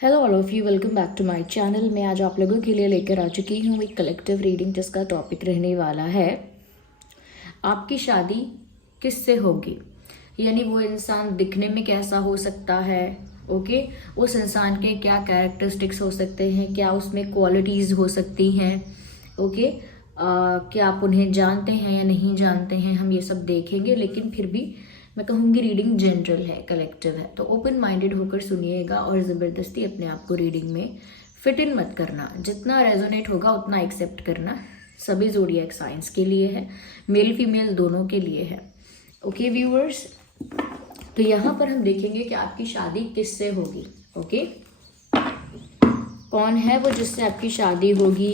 Hello all of you, welcome back to my channel. मैं आज आप लोगों के लिए लेकर आ चुकी हूँ एक कलेक्टिव रीडिंग जिसका टॉपिक रहने वाला है आपकी शादी किससे होगी। यानी वो इंसान दिखने में कैसा हो सकता है, ओके, उस इंसान के क्या कैरेक्टरिस्टिक्स हो सकते हैं, क्या उसमें क्वालिटीज़ हो सकती हैं, ओके। क्या आप उन्हें जानते हैं या नहीं जानते हैं, हम ये सब देखेंगे। लेकिन फिर भी मैं कहूँगी रीडिंग जनरल है, कलेक्टिव है, तो ओपन माइंडेड होकर सुनिएगा और ज़बरदस्ती अपने आप को रीडिंग में फिट इन मत करना। जितना रेजोनेट होगा उतना एक्सेप्ट करना। सभी ज़ोडिएक साइंस के लिए है, मेल फीमेल दोनों के लिए है, ओके व्यूअर्स। तो यहाँ पर हम देखेंगे कि आपकी शादी किससे होगी, ओके। कौन है वो जिससे आपकी शादी होगी,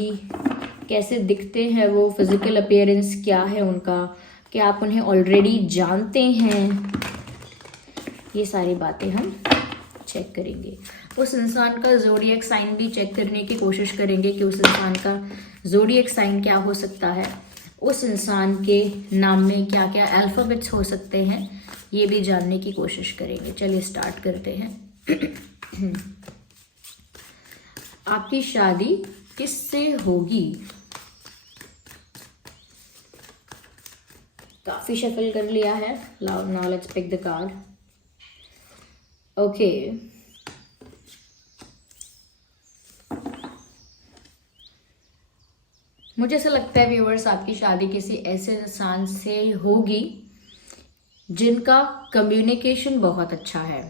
कैसे दिखते हैं वो, फिजिकल अपीयरेंस क्या है उनका, क्या आप उन्हें ऑलरेडी जानते हैं, ये सारी बातें हम चेक करेंगे। उस इंसान का ज़ोडिएक साइन भी चेक करने की कोशिश करेंगे कि उस इंसान का ज़ोडिएक साइन क्या हो सकता है, उस इंसान के नाम में क्या क्या अल्फ़ाबेट्स हो सकते हैं, ये भी जानने की कोशिश करेंगे। चलिए स्टार्ट करते हैं। आपकी शादी किससे होगी। काफ़ी शफल कर लिया है। Now let's pick the card. Okay, मुझे ऐसा लगता है व्यूअर्स आपकी शादी किसी ऐसे इंसान से होगी जिनका कम्युनिकेशन बहुत अच्छा है।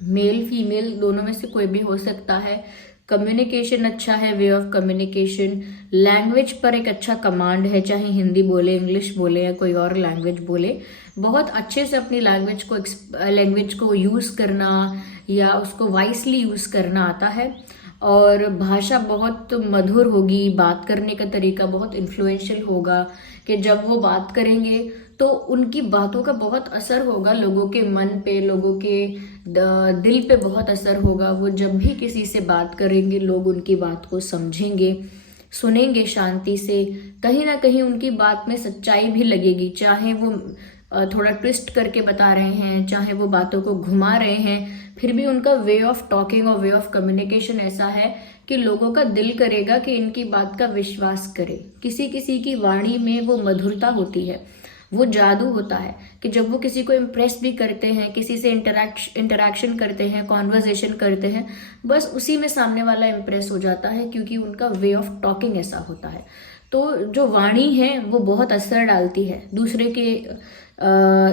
मेल फीमेल दोनों में से कोई भी हो सकता है। कम्युनिकेशन अच्छा है, वे ऑफ कम्युनिकेशन, लैंग्वेज पर एक अच्छा कमांड है, चाहे हिंदी बोले, इंग्लिश बोले या कोई और लैंग्वेज बोले, बहुत अच्छे से अपनी लैंग्वेज को यूज़ करना या उसको वाइसली यूज़ करना आता है। और भाषा बहुत मधुर होगी, बात करने का तरीका बहुत इन्फ्लुएंशियल होगा कि जब वो बात करेंगे तो उनकी बातों का बहुत असर होगा लोगों के मन पे, लोगों के दिल पे बहुत असर होगा। वो जब भी किसी से बात करेंगे लोग उनकी बात को समझेंगे, सुनेंगे शांति से, कहीं ना कहीं उनकी बात में सच्चाई भी लगेगी। चाहे वो थोड़ा ट्विस्ट करके बता रहे हैं, चाहे वो बातों को घुमा रहे हैं, फिर भी उनका वे ऑफ टॉकिंग और वे ऑफ कम्युनिकेशन ऐसा है कि लोगों का दिल करेगा कि इनकी बात का विश्वास करे। किसी किसी की वाणी में वो मधुरता होती है, वो जादू होता है कि जब वो किसी को इम्प्रेस भी करते हैं, किसी से इंटरेक्शन करते हैं, कॉन्वर्जेशन करते हैं, बस उसी में सामने वाला इम्प्रेस हो जाता है क्योंकि उनका वे ऑफ टॉकिंग ऐसा होता है। तो जो वाणी है वो बहुत असर डालती है, दूसरे के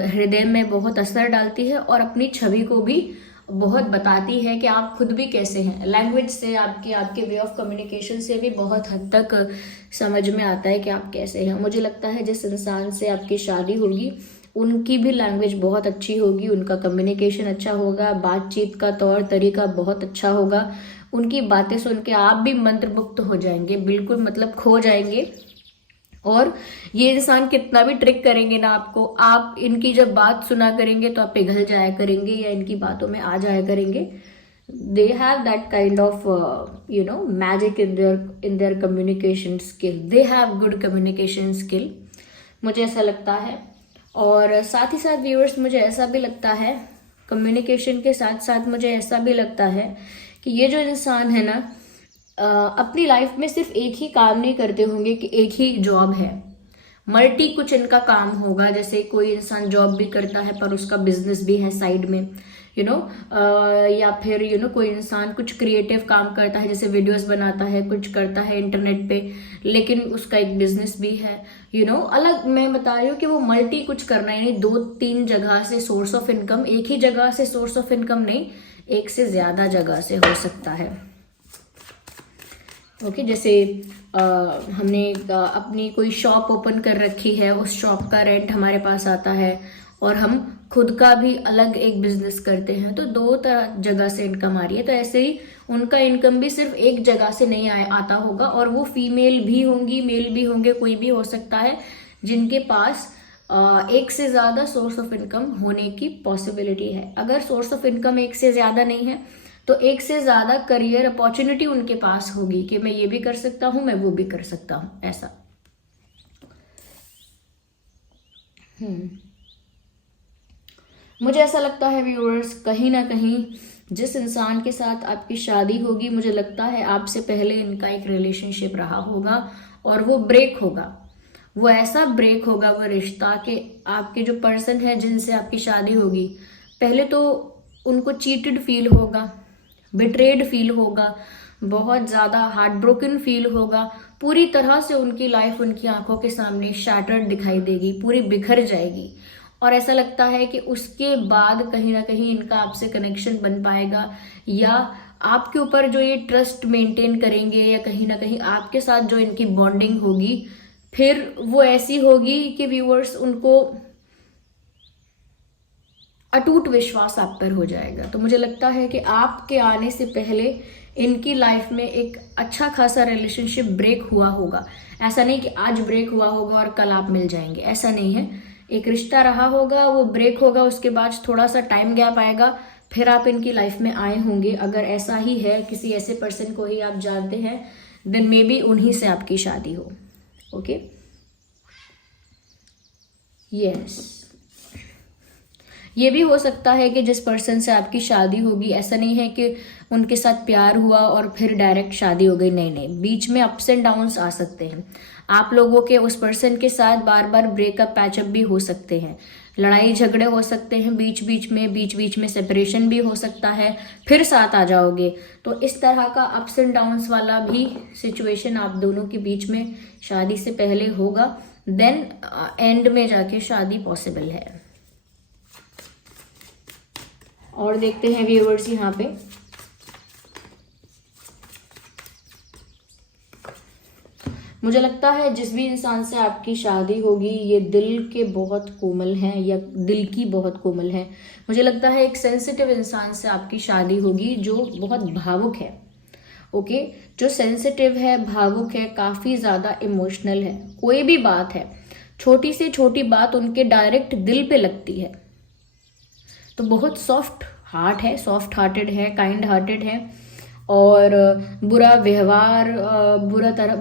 हृदय में बहुत असर डालती है और अपनी छवि को भी बहुत बताती है कि आप खुद भी कैसे हैं। लैंग्वेज से, आपके वे ऑफ कम्युनिकेशन से भी बहुत हद तक समझ में आता है कि आप कैसे हैं। मुझे लगता है जिस इंसान से आपकी शादी होगी उनकी भी लैंग्वेज बहुत अच्छी होगी, उनका कम्युनिकेशन अच्छा होगा, बातचीत का तौर तरीका बहुत अच्छा होगा। उनकी बातें सुन के आप भी मंत्रमुग्ध हो जाएंगे, बिल्कुल मतलब खो जाएंगे। और ये इंसान कितना भी ट्रिक करेंगे ना आपको, आप इनकी जब बात सुना करेंगे तो आप पिघल जाया करेंगे या इनकी बातों में आ जाया करेंगे। They have that kind of magic in their communication skill, they have good communication skill, मुझे ऐसा लगता है। और साथ ही साथ व्यूअर्स मुझे ऐसा भी लगता है, कम्युनिकेशन के साथ साथ मुझे ऐसा भी लगता है कि ये जो इंसान है ना अपनी लाइफ में सिर्फ एक ही काम नहीं करते होंगे कि एक ही जॉब है, मल्टी कुछ इनका काम होगा। जैसे कोई इंसान जॉब भी करता है पर उसका बिजनेस भी है साइड में, या फिर कोई इंसान कुछ क्रिएटिव काम करता है, जैसे वीडियोस बनाता है, कुछ करता है इंटरनेट पे, लेकिन उसका एक बिजनेस भी है। अलग मैं बता रही हूँ कि वो मल्टी कुछ करना है, यानी 2-3 जगह से सोर्स ऑफ इनकम, एक ही जगह से सोर्स ऑफ इनकम नहीं, एक से ज्यादा जगह से हो सकता है। ओके, जैसे हमने अपनी कोई शॉप ओपन कर रखी है, उस शॉप का रेंट हमारे पास आता है और हम खुद का भी अलग एक बिजनेस करते हैं, तो 2 जगह से इनकम आ रही है। तो ऐसे ही उनका इनकम भी सिर्फ एक जगह से नहीं आता होगा, और वो फीमेल भी होंगी, मेल भी होंगे, कोई भी हो सकता है जिनके पास एक से ज्यादा सोर्स ऑफ इनकम होने की पॉसिबिलिटी है। अगर सोर्स ऑफ इनकम एक से ज्यादा नहीं है तो एक से ज्यादा करियर अपॉर्चुनिटी उनके पास होगी कि मैं ये भी कर सकता हूं, मैं वो भी कर सकता हूं, ऐसा। मुझे ऐसा लगता है व्यूअर्स, कहीं ना कहीं जिस इंसान के साथ आपकी शादी होगी, मुझे लगता है आपसे पहले इनका एक रिलेशनशिप रहा होगा और वो ब्रेक होगा। वो ऐसा ब्रेक होगा वो रिश्ता कि आपके जो पर्सन है जिनसे आपकी शादी होगी, पहले तो उनको चीटेड फील होगा, बिट्रेड फील होगा, बहुत ज़्यादा हार्ट ब्रोकन फील होगा। पूरी तरह से उनकी लाइफ उनकी आंखों के सामने शैटर्ड दिखाई देगी, पूरी बिखर जाएगी। और ऐसा लगता है कि उसके बाद कहीं ना कहीं इनका आपसे कनेक्शन बन पाएगा, या आपके ऊपर जो ये ट्रस्ट मेंटेन करेंगे, या कहीं ना कहीं आपके साथ जो इनकी बॉन्डिंग होगी फिर वो ऐसी होगी कि व्यूअर्स उनको अटूट विश्वास आप पर हो जाएगा। तो मुझे लगता है कि आपके आने से पहले इनकी लाइफ में एक अच्छा खासा रिलेशनशिप ब्रेक हुआ होगा। ऐसा नहीं कि आज ब्रेक हुआ होगा और कल आप मिल जाएंगे, ऐसा नहीं है। एक रिश्ता रहा होगा, वो ब्रेक होगा, उसके बाद थोड़ा सा टाइम गैप आएगा, फिर आप इनकी लाइफ में आए होंगे। अगर ऐसा ही है, किसी ऐसे पर्सन को ही आप जानते हैं, देन मे बी उन्हीं से आपकी शादी हो। ओके, यस, ये भी हो सकता है कि जिस पर्सन से आपकी शादी होगी, ऐसा नहीं है कि उनके साथ प्यार हुआ और फिर डायरेक्ट शादी हो गई, नहीं नहीं, बीच में अप्स एंड डाउन्स आ सकते हैं। आप लोगों के उस पर्सन के साथ बार बार ब्रेकअप पैचअप भी हो सकते हैं, लड़ाई झगड़े हो सकते हैं बीच बीच में सेपरेशन भी हो सकता है, फिर साथ आ जाओगे। तो इस तरह का अप्स एंड डाउन्स वाला भी सिचुएशन आप दोनों के बीच में शादी से पहले होगा, देन एंड में जाके शादी पॉसिबल है। और देखते हैं व्यूअर्स यहाँ पे, मुझे लगता है जिस भी इंसान से आपकी शादी होगी ये दिल के बहुत कोमल हैं, या दिल की बहुत कोमल है। मुझे लगता है एक सेंसिटिव इंसान से आपकी शादी होगी जो बहुत भावुक है। ओके, जो सेंसिटिव है, भावुक है, काफ़ी ज़्यादा इमोशनल है। कोई भी बात है, छोटी से छोटी बात उनके डायरेक्ट दिल पे लगती है। तो बहुत सॉफ्ट हार्ट है, सॉफ्ट हार्टेड है, काइंड हार्टेड है, और बुरा व्यवहार,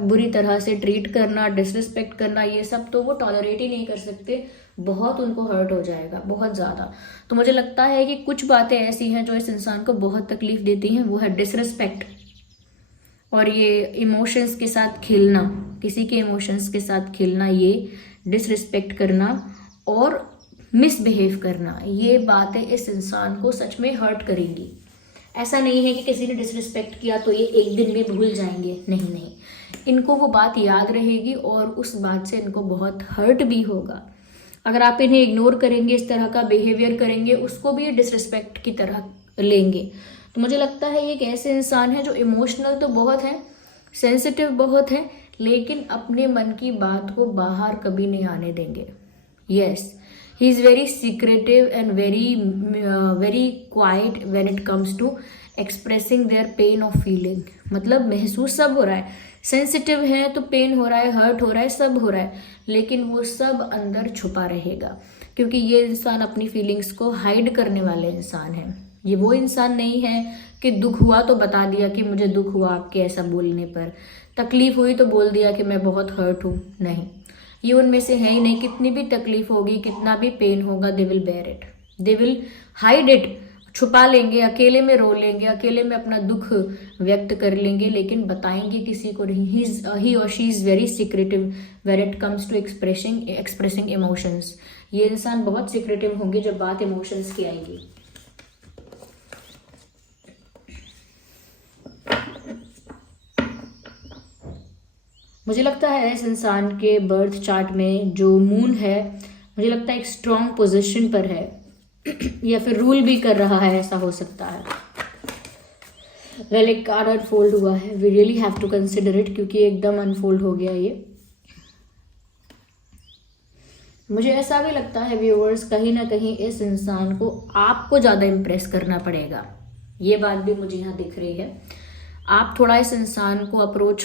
बुरी तरह से ट्रीट करना, डिसरिस्पेक्ट करना, ये सब तो वो टॉलरेट ही नहीं कर सकते। बहुत उनको हर्ट हो जाएगा, बहुत ज़्यादा। तो मुझे लगता है कि कुछ बातें ऐसी हैं जो इस इंसान को बहुत तकलीफ देती हैं, वो है डिसरिस्पेक्ट, और ये इमोशंस के साथ खेलना, किसी के इमोशंस के साथ खेलना, ये डिसरिस्पेक्ट करना और मिसबिहेव करना, ये बातें इस इंसान को सच में हर्ट करेंगी। ऐसा नहीं है कि किसी ने डिसरिस्पेक्ट किया तो ये एक दिन में भूल जाएंगे, नहीं नहीं, इनको वो बात याद रहेगी और उस बात से इनको बहुत हर्ट भी होगा। अगर आप इन्हें इग्नोर करेंगे, इस तरह का बिहेवियर करेंगे, उसको भी डिसरिस्पेक्ट की तरह लेंगे। तो मुझे लगता है ये एक ऐसे इंसान है जो इमोशनल तो बहुत है, सेंसिटिव बहुत है, लेकिन अपने मन की बात को बाहर कभी नहीं आने देंगे। Yes, he is very secretive and very quiet when it comes to expressing their pain of feeling। मतलब महसूस सब हो रहा है, सेंसिटिव है तो पेन हो रहा है, हर्ट हो रहा है, सब हो रहा है, लेकिन वो सब अंदर छुपा रहेगा, क्योंकि ये इंसान अपनी फीलिंग्स को हाइड करने वाले इंसान है। ये वो इंसान नहीं है कि दुख हुआ तो बता दिया कि मुझे दुख हुआ आपके ऐसा बोलने पर, तकलीफ हुई तो बोल दिया कि मैं बहुत हर्ट हूँ, नहीं, ये उनमें से है ही नहीं। कितनी भी तकलीफ होगी, कितना भी पेन होगा, they will bear it, they will hide it, छुपा लेंगे, अकेले में रो लेंगे, अकेले में अपना दुख व्यक्त कर लेंगे, लेकिन बताएंगे किसी को नहीं। ही और she is very secretive when it comes to expressing emotions. ये इंसान बहुत सीक्रेटिव होंगे जब बात इमोशंस की आएगी। मुझे लगता है इस इंसान के बर्थ चार्ट में जो मून है, मुझे लगता है एक स्ट्रॉन्ग पोजीशन पर है, या फिर रूल भी कर रहा है, ऐसा हो सकता है। वेल, एक कार्ड अनफोल्ड हुआ है, we really have to consider it, क्योंकि एकदम अनफोल्ड हो गया ये। मुझे ऐसा भी लगता है व्यूअर्स, कहीं ना कहीं इस इंसान को आपको ज़्यादा इम्प्रेस करना पड़ेगा, ये बात भी मुझे यहाँ दिख रही है। आप थोड़ा इस इंसान को अप्रोच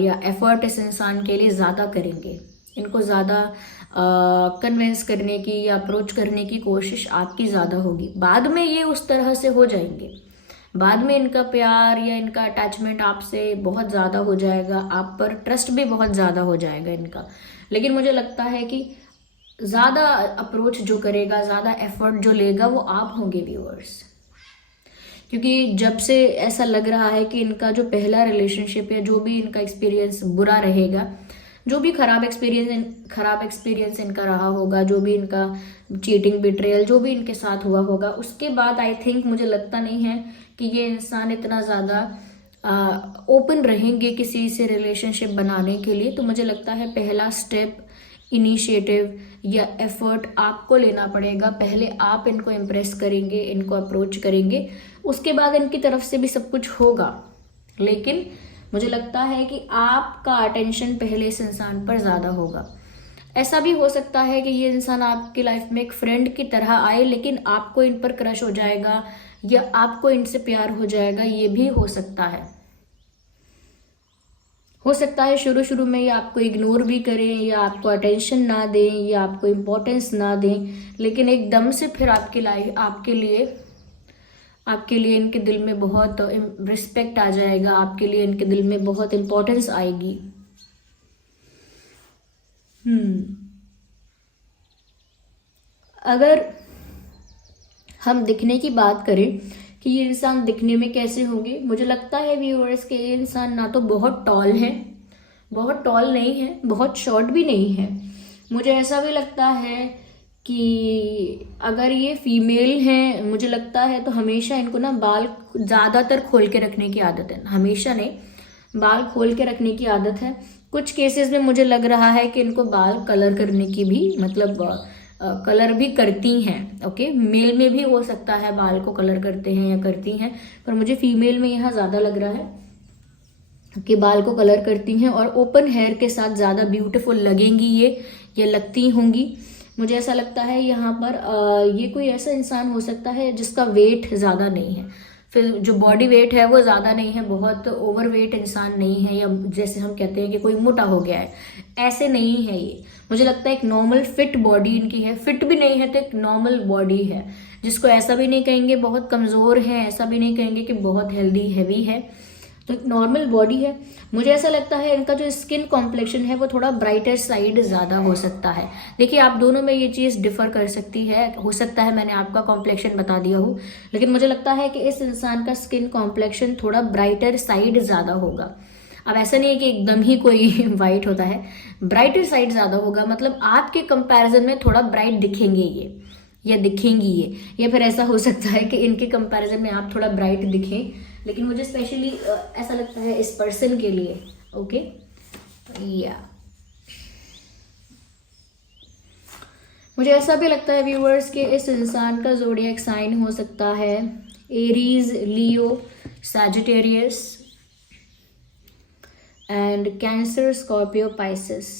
या एफर्ट इस इंसान के लिए ज़्यादा करेंगे, इनको ज़्यादा कन्विंस करने की या अप्रोच करने की कोशिश आपकी ज़्यादा होगी। बाद में ये उस तरह से हो जाएंगे, बाद में इनका प्यार या इनका अटैचमेंट आपसे बहुत ज़्यादा हो जाएगा, आप पर ट्रस्ट भी बहुत ज़्यादा हो जाएगा इनका। लेकिन मुझे लगता है कि ज़्यादा अप्रोच जो करेगा, ज़्यादा एफर्ट जो लेगा, वो आप होंगे व्यूअर्स, क्योंकि जब से ऐसा लग रहा है कि इनका जो पहला रिलेशनशिप है, जो भी इनका एक्सपीरियंस बुरा रहेगा, जो भी खराब एक्सपीरियंस इनका रहा होगा, जो भी इनका चीटिंग बिट्रेयल जो भी इनके साथ हुआ होगा, उसके बाद आई थिंक मुझे लगता नहीं है कि ये इंसान इतना ज़्यादा ओपन रहेंगे किसी से रिलेशनशिप बनाने के लिए। तो मुझे लगता है पहला स्टेप, इनिशिएटिव या एफर्ट आपको लेना पड़ेगा। पहले आप इनको इम्प्रेस करेंगे, इनको अप्रोच करेंगे, उसके बाद इनकी तरफ से भी सब कुछ होगा। लेकिन मुझे लगता है कि आपका अटेंशन पहले इस इंसान पर ज़्यादा होगा। ऐसा भी हो सकता है कि ये इंसान आपकी लाइफ में एक फ्रेंड की तरह आए, लेकिन आपको इन पर क्रश हो जाएगा या आपको इनसे प्यार हो जाएगा, ये भी हो सकता है। हो सकता है शुरू शुरू में ये आपको इग्नोर भी करें या आपको अटेंशन ना दें या आपको इम्पोर्टेंस ना दें, लेकिन एकदम से फिर आपके लिए इनके दिल में बहुत रिस्पेक्ट आ जाएगा, आपके लिए इनके दिल में बहुत इम्पोर्टेंस आएगी। अगर हम दिखने की बात करें कि ये इंसान दिखने में कैसे होंगे, मुझे लगता है व्यूअर्स के ये इंसान ना तो बहुत टॉल है, बहुत टॉल नहीं है, बहुत शॉर्ट भी नहीं है। मुझे ऐसा भी लगता है कि अगर ये फीमेल हैं, मुझे लगता है तो हमेशा इनको ना बाल ज़्यादातर खोल के रखने की आदत है। हमेशा नहीं, बाल खोल के रखने की आदत है। कुछ केसेस में मुझे लग रहा है कि इनको बाल कलर करने की भी कलर भी करती हैं। ओके, मेल में भी हो सकता है बाल को कलर करते हैं या करती हैं, पर मुझे फीमेल में यहाँ ज़्यादा लग रहा है कि बाल को कलर करती हैं और ओपन हेयर के साथ ज़्यादा ब्यूटीफुल लगेंगी ये लगती होंगी। मुझे ऐसा लगता है यहाँ पर ये कोई ऐसा इंसान हो सकता है जिसका वेट ज़्यादा नहीं है, फिर जो बॉडी वेट है वो ज़्यादा नहीं है, बहुत ओवर वेट इंसान नहीं है, या जैसे हम कहते हैं कि कोई मोटा हो गया है, ऐसे नहीं है ये। मुझे लगता है एक नॉर्मल फिट बॉडी इनकी है, फिट भी नहीं है तो एक नॉर्मल बॉडी है, जिसको ऐसा भी नहीं कहेंगे बहुत कमज़ोर है, ऐसा भी नहीं कहेंगे कि बहुत हेल्दी हैवी है, तो एक नॉर्मल बॉडी है। मुझे ऐसा लगता है इनका जो स्किन कॉम्प्लेक्शन है वो थोड़ा ब्राइटर साइड ज़्यादा हो सकता है। देखिए, आप दोनों में ये चीज़ डिफर कर सकती है, हो सकता है मैंने आपका कॉम्प्लेक्शन बता दिया हो, लेकिन मुझे लगता है कि इस इंसान का स्किन कॉम्प्लेक्शन थोड़ा ब्राइटर साइड ज़्यादा होगा। अब ऐसा नहीं है कि एकदम ही कोई वाइट होता है, ब्राइटर साइड ज़्यादा होगा, मतलब आपके कंपैरिजन में थोड़ा ब्राइट दिखेंगे ये या दिखेंगी ये, या फिर ऐसा हो सकता है कि इनके कंपैरिजन में आप थोड़ा ब्राइट दिखें, लेकिन मुझे स्पेशली ऐसा लगता है इस पर्सन के लिए। ओके, या मुझे ऐसा भी लगता है व्यूअर्स कि इस इंसान का ज़ोडिएक साइन हो सकता है Aries, Leo, Sagittarius and cancer, Scorpio, Pisces.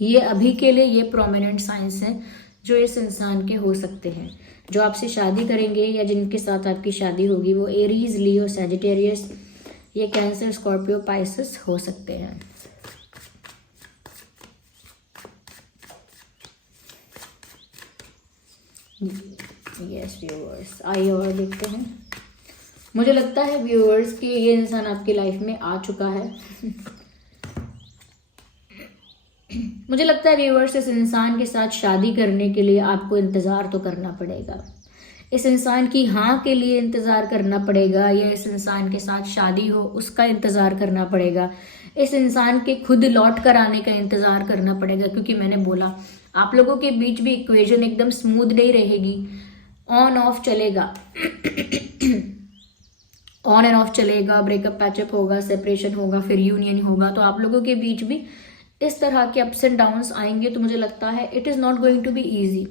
ये अभी के लिए ये प्रोमिनेंट साइंस हैं जो इस इंसान के हो सकते हैं। जो आपसे शादी करेंगे या जिनके साथ आपकी शादी होगी वो एरीज, लियो, सैजिटेरियस, ये कैंसर, स्कॉर्पियो, पाइसेस हो सकते हैं। यस व्यूअर्स, आइए और देखते हैं। मुझे लगता है व्यूअर्स कि ये इंसान आपकी लाइफ में आ चुका है। मुझे लगता है व्यूअर्स इस इंसान के साथ शादी करने के लिए आपको इंतज़ार तो करना पड़ेगा। इस इंसान की हाँ के लिए इंतज़ार करना पड़ेगा, या इस इंसान के साथ शादी हो उसका इंतज़ार करना पड़ेगा, इस इंसान के खुद लौट कर आने का इंतज़ार करना पड़ेगा। क्योंकि मैंने बोला आप लोगों के बीच भी इक्वेशन एकदम स्मूथ नहीं रहेगी, ऑन ऑफ चलेगा ऑन एंड ऑफ चलेगा, ब्रेकअप पैचअप होगा, सेपरेशन होगा, फिर यूनियन होगा, तो आप लोगों के बीच भी इस तरह के अप्स एंड डाउन्स आएंगे। तो मुझे लगता है it is not going to be easy.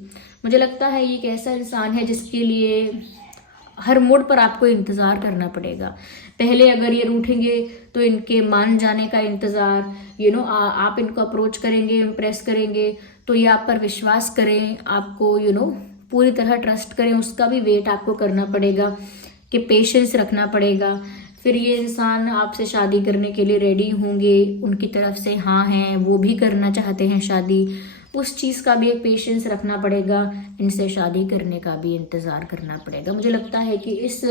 मुझे लगता है ये एक ऐसा इंसान है जिसके लिए हर मोड़ पर आपको इंतज़ार करना पड़ेगा। पहले अगर ये रूठेंगे तो इनके मान जाने का इंतज़ार, आप इनको अप्रोच करेंगे, इम्प्रेस करेंगे, तो ये आप पर विश्वास करें, आपको पूरी तरह ट्रस्ट करें, उसका भी वेट आपको करना पड़ेगा, कि पेशेंस रखना पड़ेगा। फिर ये इंसान आपसे शादी करने के लिए रेडी होंगे, उनकी तरफ से हाँ हैं, वो भी करना चाहते हैं शादी, उस चीज़ का भी एक पेशेंस रखना पड़ेगा, इनसे शादी करने का भी इंतज़ार करना पड़ेगा। मुझे लगता है कि इस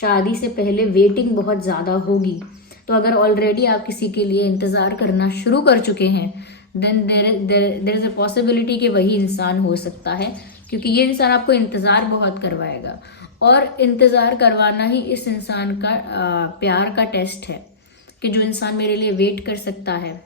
शादी से पहले वेटिंग बहुत ज़्यादा होगी। तो अगर ऑलरेडी आप किसी के लिए इंतज़ार करना शुरू कर चुके हैं, then there is a possibility कि वही इंसान हो सकता है, क्योंकि ये इंसान आपको इंतज़ार बहुत करवाएगा और इंतज़ार करवाना ही इस इंसान का प्यार का टेस्ट है, कि जो इंसान मेरे लिए वेट कर सकता है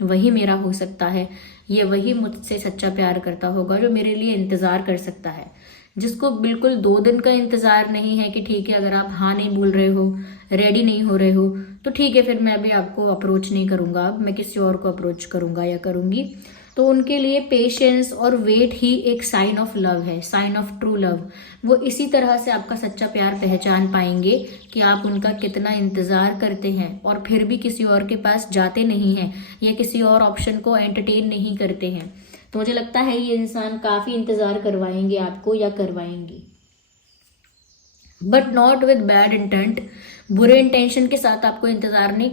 वही मेरा हो सकता है, ये वही मुझसे सच्चा प्यार करता होगा जो मेरे लिए इंतज़ार कर सकता है। जिसको बिल्कुल 2 दिन का इंतज़ार नहीं है कि ठीक है अगर आप हाँ नहीं बोल रहे हो, रेडी नहीं हो रहे हो तो ठीक है फिर मैं भी आपको अप्रोच नहीं करूँगा, मैं किसी और को अप्रोच करूँगा या करूँगी। तो उनके लिए पेशेंस और वेट ही एक साइन ऑफ लव है, साइन ऑफ ट्रू लव। वो इसी तरह से आपका सच्चा प्यार पहचान पाएंगे कि आप उनका कितना इंतज़ार करते हैं और फिर भी किसी और के पास जाते नहीं हैं या किसी और ऑप्शन को एंटरटेन नहीं करते हैं। तो मुझे लगता है ये इंसान काफ़ी इंतज़ार करवाएंगे आपको या करवाएंगी, but not with bad intent. बुरे इंटेंशन के साथ आपको इंतज़ार नहीं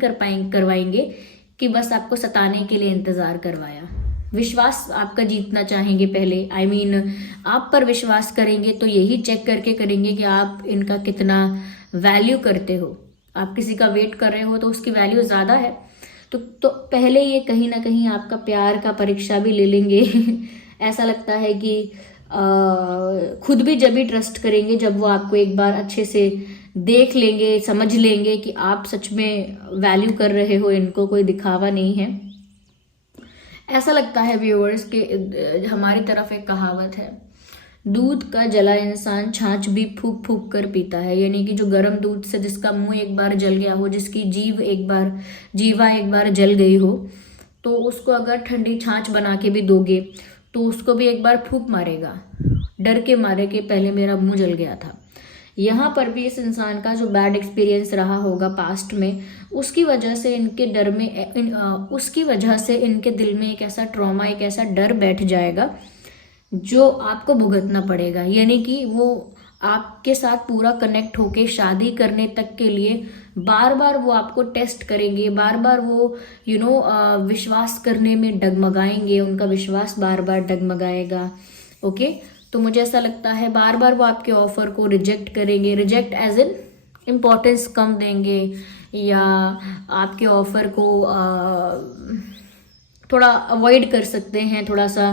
करवाएंगे कि बस आपको सताने के लिए इंतज़ार करवाया। विश्वास आपका जीतना चाहेंगे पहले, I mean, आप पर विश्वास करेंगे तो यही चेक करके करेंगे कि आप इनका कितना वैल्यू करते हो। आप किसी का वेट कर रहे हो तो उसकी वैल्यू ज़्यादा है, तो पहले ये कहीं ना कहीं आपका प्यार का परीक्षा भी ले लेंगे। ऐसा लगता है कि खुद भी जब भी ट्रस्ट करेंगे जब वो आपको एक बार अच्छे से देख लेंगे, समझ लेंगे कि आप सच में वैल्यू कर रहे हो इनको, कोई दिखावा नहीं है। ऐसा लगता है व्यूअर्स कि हमारी तरफ एक कहावत है, दूध का जला इंसान छाछ भी फूक फूक कर पीता है। यानी कि जो गर्म दूध से जिसका मुंह एक बार जल गया हो, जिसकी जीवा एक बार जल गई हो, तो उसको अगर ठंडी छाछ बना के भी दोगे तो उसको भी एक बार फूक मारेगा, डर के मारे कि पहले मेरा मुंह जल गया था। यहाँ पर भी इस इंसान का जो बैड एक्सपीरियंस रहा होगा पास्ट में, उसकी वजह से इनके डर में उसकी वजह से इनके दिल में एक ऐसा ट्रॉमा, एक ऐसा डर बैठ जाएगा जो आपको भुगतना पड़ेगा। यानी कि वो आपके साथ पूरा कनेक्ट होके शादी करने तक के लिए बार बार वो आपको टेस्ट करेंगे, बार बार वो विश्वास करने में डगमगाएंगे, उनका विश्वास बार बार डगमगाएगा। ओके, तो मुझे ऐसा लगता है बार बार वो आपके ऑफर को रिजेक्ट करेंगे, रिजेक्ट एज इन इम्पोर्टेंस कम देंगे, या आपके ऑफर को थोड़ा अवॉइड कर सकते हैं थोड़ा सा।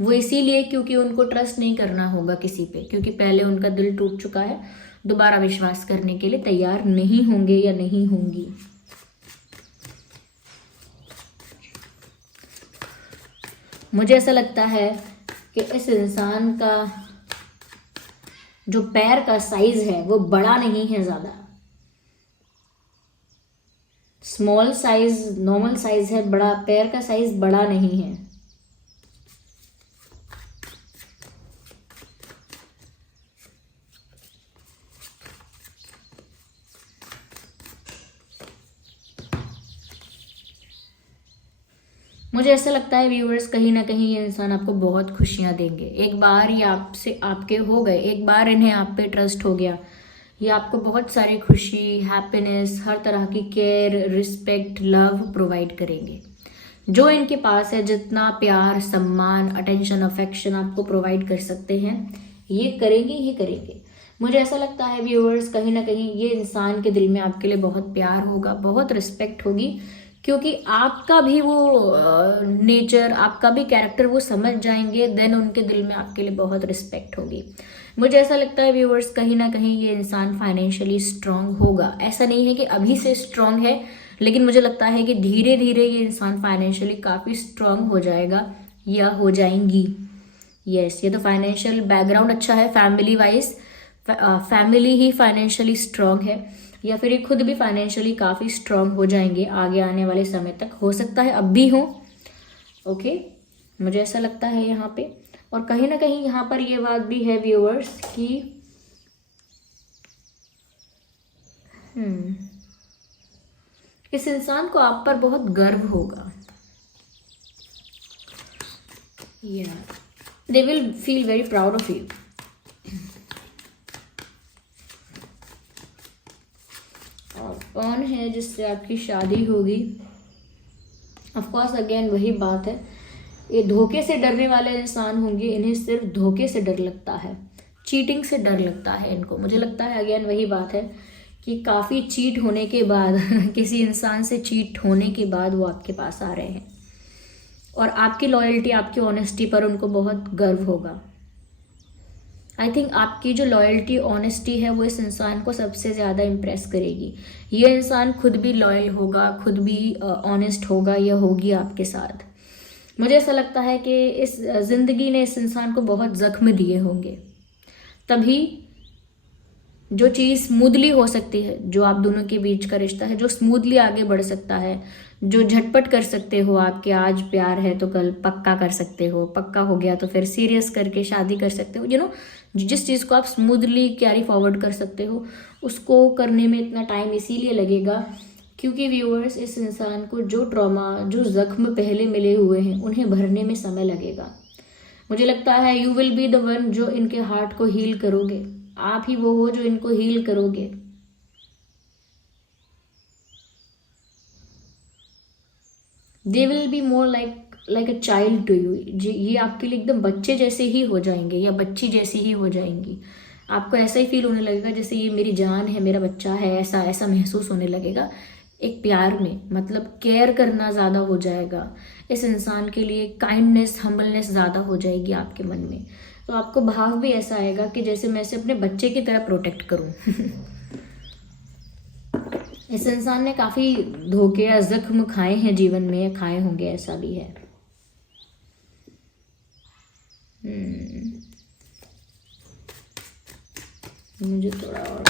वो इसीलिए क्योंकि उनको ट्रस्ट नहीं करना होगा किसी पे, क्योंकि पहले उनका दिल टूट चुका है, दोबारा विश्वास करने के लिए तैयार नहीं होंगे या नहीं होंगी। मुझे ऐसा लगता है कि इस इंसान का जो पैर का साइज है वो बड़ा नहीं है, ज़्यादा स्मॉल साइज, नॉर्मल साइज है, बड़ा पैर का साइज बड़ा नहीं है। मुझे ऐसा लगता है व्यूअर्स कहीं ना कहीं ये इंसान आपको बहुत खुशियां देंगे। एक बार ये आपसे आपके हो गए, एक बार इन्हें आप पे ट्रस्ट हो गया, ये आपको बहुत सारी खुशी, हैप्पीनेस, हर तरह की केयर, रिस्पेक्ट, लव प्रोवाइड करेंगे। जो इनके पास है, जितना प्यार, सम्मान, अटेंशन, अफेक्शन आपको प्रोवाइड कर सकते हैं, ये करेंगे ही करेंगे। मुझे ऐसा लगता है व्यूअर्स कहीं ना कहीं ये इंसान के दिल में आपके लिए बहुत प्यार होगा, बहुत रिस्पेक्ट होगी, क्योंकि आपका भी वो नेचर, आपका भी कैरेक्टर वो समझ जाएंगे, देन उनके दिल में आपके लिए बहुत रिस्पेक्ट होगी। मुझे ऐसा लगता है व्यूअर्स कहीं ना कहीं ये इंसान फाइनेंशियली स्ट्रांग होगा। ऐसा नहीं है कि अभी से स्ट्रांग है, लेकिन मुझे लगता है कि धीरे धीरे ये इंसान फाइनेंशियली काफ़ी स्ट्रांग हो जाएगा या हो जाएंगी। यस, ये तो फाइनेंशियल बैकग्राउंड अच्छा है, फैमिली वाइज फैमिली ही फाइनेंशियली स्ट्रांग है, या फिर ये खुद भी फाइनेंशियली काफ़ी स्ट्रांग हो जाएंगे आगे आने वाले समय तक, हो सकता है अब भी हो। ओके, मुझे ऐसा लगता है यहाँ पे। और कहीं ना कहीं यहाँ पर ये बात भी है व्यूअर्स कि इस इंसान को आप पर बहुत गर्व होगा। They will feel very proud of you. कौन है जिससे आपकी शादी होगी? ऑफ कोर्स अगेन वही बात है, ये धोखे से डरने वाले इंसान होंगे, इन्हें सिर्फ धोखे से डर लगता है, चीटिंग से डर लगता है इनको। मुझे लगता है अगेन वही बात है कि काफ़ी चीट होने के बाद किसी इंसान से चीट होने के बाद वो आपके पास आ रहे हैं, और आपकी लॉयल्टी, आपकी ऑनेस्टी पर उनको बहुत गर्व होगा। आई थिंक आपकी जो लॉयल्टी ऑनेस्टी है वो इस इंसान को सबसे ज़्यादा इम्प्रेस करेगी। ये इंसान खुद भी लॉयल होगा, खुद भी ऑनेस्ट होगा या होगी आपके साथ। मुझे ऐसा लगता है कि इस ज़िंदगी ने इस इंसान को बहुत ज़ख्म दिए होंगे, तभी जो चीज़ स्मूथली हो सकती है, जो आप दोनों के बीच का रिश्ता है जो स्मूथली आगे बढ़ सकता है, जो झटपट कर सकते हो आपके, आज प्यार है तो कल पक्का कर सकते हो, पक्का हो गया तो फिर सीरियस करके शादी कर सकते हो, जिस चीज़ को आप स्मूथली कैरी फॉरवर्ड कर सकते हो, उसको करने में इतना टाइम इसीलिए लगेगा क्योंकि व्यूअर्स, इस इंसान को जो ट्रॉमा, जो जख्म पहले मिले हुए हैं उन्हें भरने में समय लगेगा। मुझे लगता है you will be the one जो इनके हार्ट को हील करोगे। आप ही वो हो जो इनको हील करोगे। They will be more like a child to you. ये आपके लिए एकदम बच्चे जैसे ही हो जाएंगे या बच्ची जैसी ही हो जाएंगी। आपको ऐसा ही फील होने लगेगा जैसे ये मेरी जान है, मेरा बच्चा है, ऐसा ऐसा महसूस होने लगेगा। एक प्यार में मतलब केयर करना ज़्यादा हो जाएगा इस इंसान के लिए, काइंडनेस, हम्बलनेस ज़्यादा हो जाएगी आपके मन में। तो आपको भाव भी ऐसा आएगा कि जैसे मैं इसे अपने बच्चे की तरह प्रोटेक्ट करूं। इस इंसान ने काफ़ी धोखे या जख्म खाए हैं जीवन में, या खाए होंगे, ऐसा भी है। मुझे थोड़ा और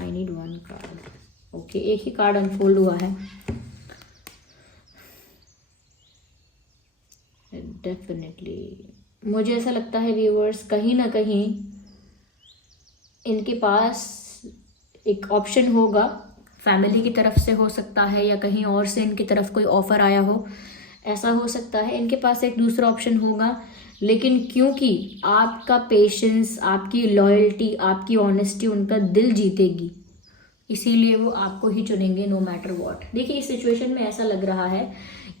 I need one card. Okay, एक ही कार्ड अनफोल्ड हुआ है। डेफिनेटली मुझे ऐसा लगता है व्यूअर्स, कहीं ना कहीं इनके पास एक ऑप्शन होगा, फैमिली की तरफ से हो सकता है या कहीं और से इनकी तरफ कोई ऑफर आया हो, ऐसा हो सकता है। इनके पास एक दूसरा ऑप्शन होगा, लेकिन क्योंकि आपका पेशेंस, आपकी लॉयल्टी, आपकी ऑनेस्टी उनका दिल जीतेगी, इसीलिए वो आपको ही चुनेंगे नो मैटर व्हाट। देखिए, इस सिचुएशन में ऐसा लग रहा है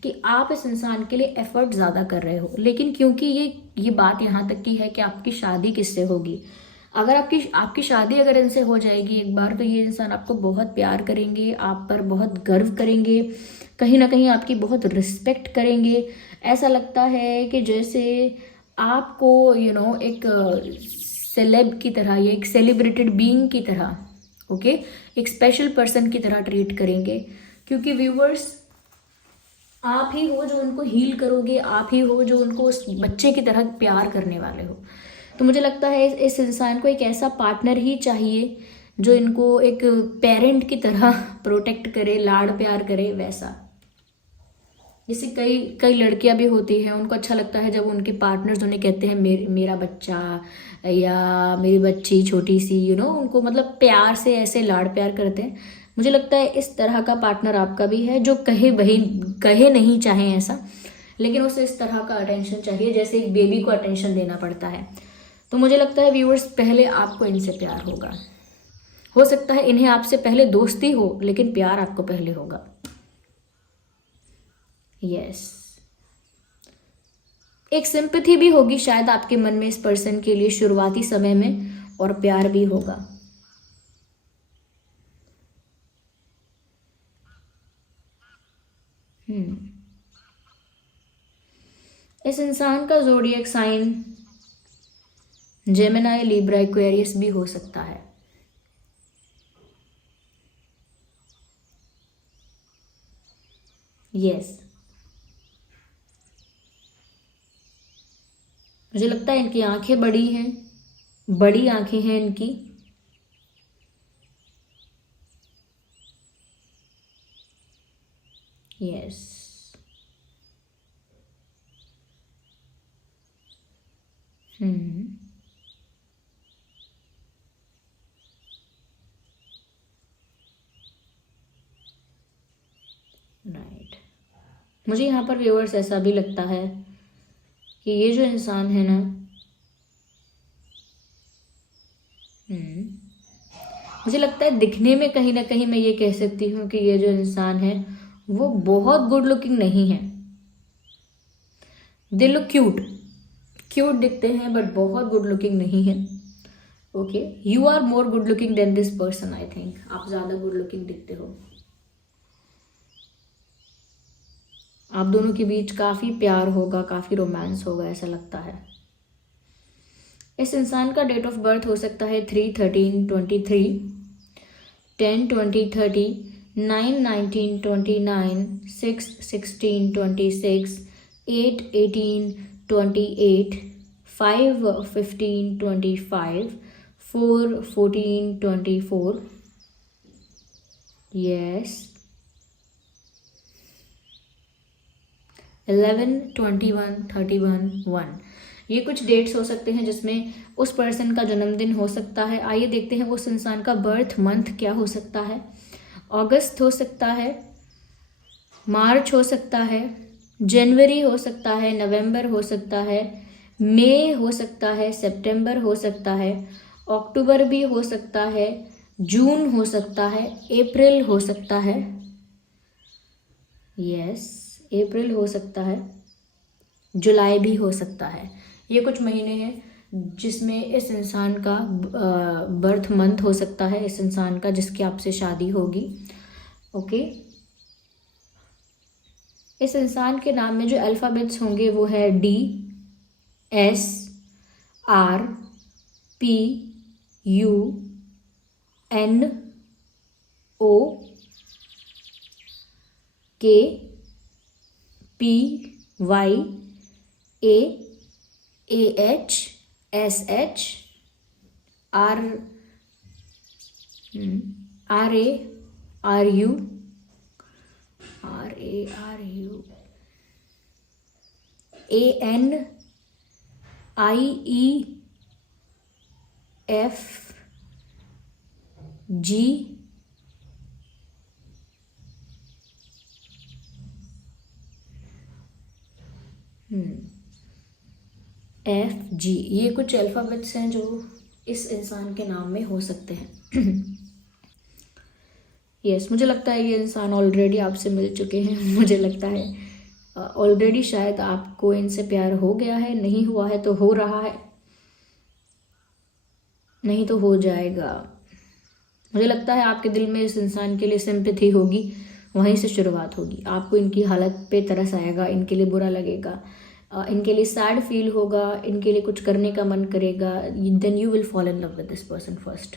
कि आप इस इंसान के लिए एफर्ट ज़्यादा कर रहे हो, लेकिन क्योंकि ये बात यहाँ तक की है कि आपकी शादी किससे होगी। अगर आपकी शादी अगर इनसे हो जाएगी एक बार, तो ये इंसान आपको बहुत प्यार करेंगे, आप पर बहुत गर्व करेंगे, कहीं ना कहीं आपकी बहुत रिस्पेक्ट करेंगे। ऐसा लगता है कि जैसे आपको एक सेलेब की तरह या एक सेलिब्रेटेड बीइंग की तरह, ओके, एक स्पेशल पर्सन की तरह ट्रीट करेंगे, क्योंकि व्यूवर्स, आप ही हो जो उनको हील करोगे, आप ही हो जो उनको उस बच्चे की तरह प्यार करने वाले हो। तो मुझे लगता है इस इंसान को एक ऐसा पार्टनर ही चाहिए जो इनको एक पेरेंट की तरह प्रोटेक्ट करे, लाड़ प्यार करे, वैसा। जैसे कई कई लड़कियां भी होती हैं, उनको अच्छा लगता है जब उनके पार्टनर्स उन्हें कहते हैं मेरा बच्चा या मेरी बच्ची छोटी सी, उनको मतलब प्यार से ऐसे लाड़ प्यार करते हैं। मुझे लगता है इस तरह का पार्टनर आपका भी है, जो कहे नहीं चाहे ऐसा, लेकिन उसे इस तरह का अटेंशन चाहिए जैसे एक बेबी को अटेंशन देना पड़ता है। तो मुझे लगता है व्यूअर्स, पहले आपको इनसे प्यार होगा। हो सकता है इन्हें आपसे पहले दोस्ती हो, लेकिन प्यार आपको पहले होगा। यस, एक सिंपैथी भी होगी शायद आपके मन में इस पर्सन के लिए शुरुआती समय में, और प्यार भी होगा। इस इंसान का zodiac sign Gemini, Libra, Aquarius भी हो सकता है। यस, मुझे लगता है इनकी आंखें बड़ी हैं, बड़ी आंखें हैं इनकी। Yes, right. मुझे यहाँ पर व्यूअर्स ऐसा भी लगता है कि ये जो इंसान है ना, मुझे लगता है दिखने में कहीं ना कहीं मैं ये कह सकती हूँ कि ये जो इंसान है वो बहुत गुड लुकिंग नहीं है। दे लुक क्यूट, क्यूट दिखते हैं बट बहुत गुड लुकिंग नहीं है। Okay, you are more good looking than this person. I think आप ज़्यादा गुड लुकिंग दिखते हो। आप दोनों के बीच काफ़ी प्यार होगा, काफ़ी रोमांस होगा, ऐसा लगता है। इस इंसान का डेट ऑफ बर्थ हो सकता है 3/13/23, 10/20/30, 9/19/29, 6/16/26, 8/18/28, 5/15/25, 4/14/24, yes, 11/21/31/1। ये कुछ डेट्स हो सकते हैं जिसमें उस पर्सन का जन्मदिन हो सकता है। आइए देखते हैं उस इंसान का बर्थ मंथ क्या हो सकता है। अगस्त हो सकता है, मार्च हो सकता है, जनवरी हो सकता है, नवंबर हो सकता है, मई हो सकता है, सितंबर हो सकता है, अक्टूबर भी हो सकता है, जून हो सकता है, अप्रैल हो सकता है, यस अप्रैल हो सकता है, जुलाई भी हो सकता है। ये कुछ महीने हैं जिसमें इस इंसान का बर्थ मंथ हो सकता है, इस इंसान का जिसकी आपसे शादी होगी। ओके, इस इंसान के नाम में जो अल्फ़ाबेट्स होंगे वो है D, S, R, P, U, N, O, K, P, Y, A, AH, SH, R, RA, RU, AN, IEF, G, FG। ये कुछ अल्फ़ाबेट्स हैं जो इस इंसान के नाम में हो सकते हैं। यस, मुझे लगता है ये इंसान ऑलरेडी आपसे मिल चुके हैं। मुझे लगता है ऑलरेडी शायद आपको इनसे प्यार हो गया है, नहीं हुआ है तो हो रहा है, नहीं तो हो जाएगा। मुझे लगता है आपके दिल में इस इंसान के लिए सिंपैथी होगी, वहीं से शुरुआत होगी। आपको इनकी हालत पे तरस आएगा, इनके लिए बुरा लगेगा, इनके लिए सैड फील होगा, इनके लिए कुछ करने का मन करेगा। Then you will fall in love with this person first.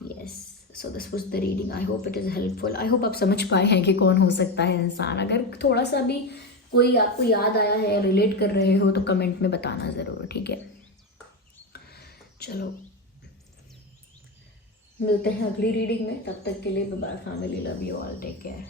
Yes, so this was the reading. I hope it is helpful. I hope आप समझ पाए हैं कि कौन हो सकता है इंसान। अगर थोड़ा सा भी कोई आपको याद आया है, रिलेट कर रहे हो, तो कमेंट में बताना ज़रूर, ठीक है। चलो मिलते हैं अगली रीडिंग में, तब तक के लिए bye bye family, love you all, take care.